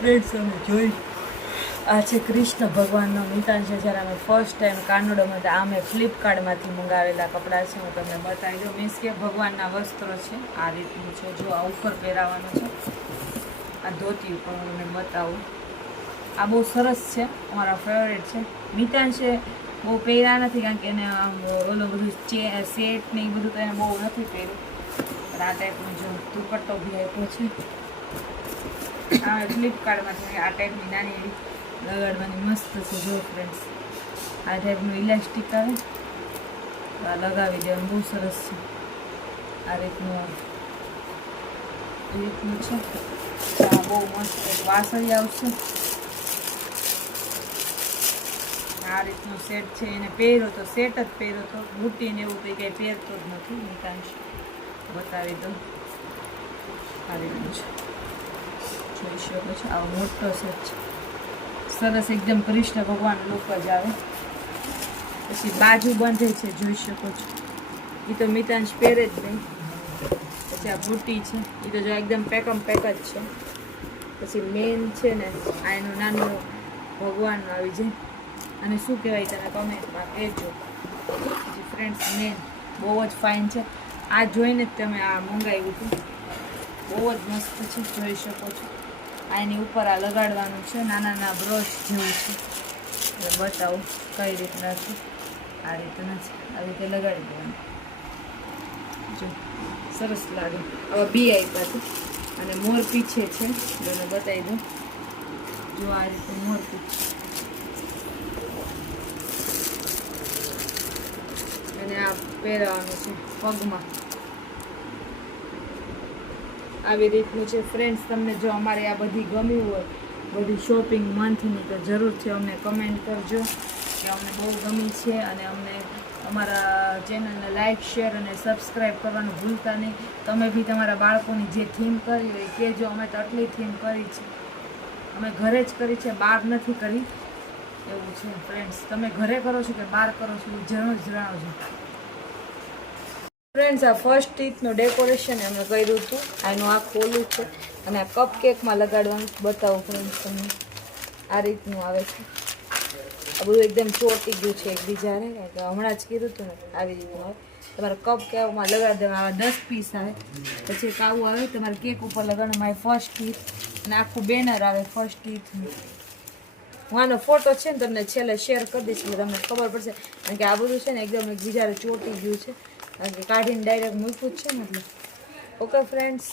Friends અમે જોઈ આ છે કૃષ્ણ ભગવાનનો મિતાન છે. જ્યારે અમે ફર્સ્ટ ટાઈમ કાનોડામાં હતા, આ મેં ફ્લિપકાર્ટમાંથી મંગાવેલા કપડાં છે. હું તમને બતાવી દઉં. મીન્સ કે ભગવાનના વસ્ત્રો છે, આ રીતનું છે. જો આ ઉપર પહેરાવાનું છે, આ ધોતી ઉપર હું તમને બતાવું. આ બહુ સરસ છે, અમારા ફેવરેટ છે. મિતાન છે બહુ પહેર્યા નથી, કારણ કે એને ઓલું બધું સેટ ને એ બધું તો એને બહુ નથી પહેર્યું. પણ આ ટાઈપનું જો દુપટ્ટો બી આપ્યો છે. આ ફ્લિપકાર્ટમાંથી આ ટાઈપની નાની એવી લગાડવાની મસ્ત છે. જો ફ્રેન્ડ્સ, આ ટાઈપનું ઇલાસ્ટિક આવે, આ લગાવી દેવાનું, બહુ સરસ છે. આ રીતનું છે. આ બહુ મસ્ત વાસળી આવશે. આ રીતનું સેટ છે. એને પહેરો તો સેટ જ પહેરો તો, બુટી ને એવું કંઈ પહેરતો જ નથી. નિતાંશ બતાવી દઉં. આ રીતનું છે, જોઈ શકો છો. આવો મોટો સેટ છે, સરસ એકદમ કૃષ્ણ ભગવાન લુક જ આવે. પછી બાજુ બંધ છે, જોઈ શકો છો. એ તો મિતાંશ પહેરે જ નહીં. પછી આ બુટી છે, એ તો જો એકદમ પેકમ પેક જ છે. પછી મેન છે ને આ એનું નાનું ભગવાનનું આવી જાય, અને શું કહેવાય તને કમેન્ટમાં કહેજો. પછી ફ્રેન્ડ્સ મેન બહુ જ ફાઇન છે. આ જોઈને જ તમે આ મંગાવ્યું હતું, બહુ જ મસ્ત છે, જોઈ શકો છો. આ એની ઉપર આ લગાડવાનું છે, નાના નાના બ્રશ જેવું છે. એટલે બતાવું કઈ રીતના છે. આ રીતના છે, આવી રીતે લગાડી દેવાનું. જો સરસ લાગે. હવે બી આપ્યા છે, અને મોર પીછે છે, મને બતાવી દઉં. જો આ રીતે મોર પીછ, અને આ પહેરવાનું છે પગમાં, આવી રીતનું છે. ફ્રેન્ડ્સ, તમને જો અમારે આ બધી ગમ્યું હોય, બધી શોપિંગ મંથની, તો જરૂરથી અમને કમેન્ટ કરજો કે અમને બહુ ગમી છે. અને અમને અમારા ચેનલને લાઇક, શેર અને સબસ્ક્રાઈબ કરવાનું ભૂલતા નહીં. તમે બી તમારા બાળકોની જે થીમ કરી હોય કહેજો. અમે તો આટલી થીમ કરી છે, અમે ઘરે જ કરી છે, બહાર નથી કરી. એવું છે ફ્રેન્ડ્સ, તમે ઘરે કરો છો કે બહાર કરો છો એ જરૂર જણાવજો. ફ્રેન્ડ્સ, આ ફર્સ્ટ ઈથનું ડેકોરેશન અમે કર્યું હતું. આનું આ ખોલું છે, અને આ કપ કેકમાં લગાડવાનું બતાવું ફ્રેન્ડ્સ તમને. આ રીતનું આવે છે. આ બધું એકદમ ચોટી ગયું છે એકબીજાને, હમણાં જ કીધું હતું ને. આવી રીતનું આવે, તમારે કપ કેકમાં લગાડી દેવા. આવા 10 પીસ આવે. પછી એક આવું આવે, તમારે કેક ઉપર લગાડવાનું માય ફર્સ્ટ ઈથ, અને આખું બેનર આવે ફર્સ્ટ ઈથનું. હું આનો ફોટો છે ને તમને છેલ્લે શેર કરી દઈશ, એટલે તમને ખબર પડશે. કારણ કે આ બધું છે ને એકદમ એકબીજાને ચોટી ગયું છે, કારણ કે કાઢીને ડાયરેક્ટ મૂક્યું જ છે ને. એટલે ઓકે ફ્રેન્ડ્સ,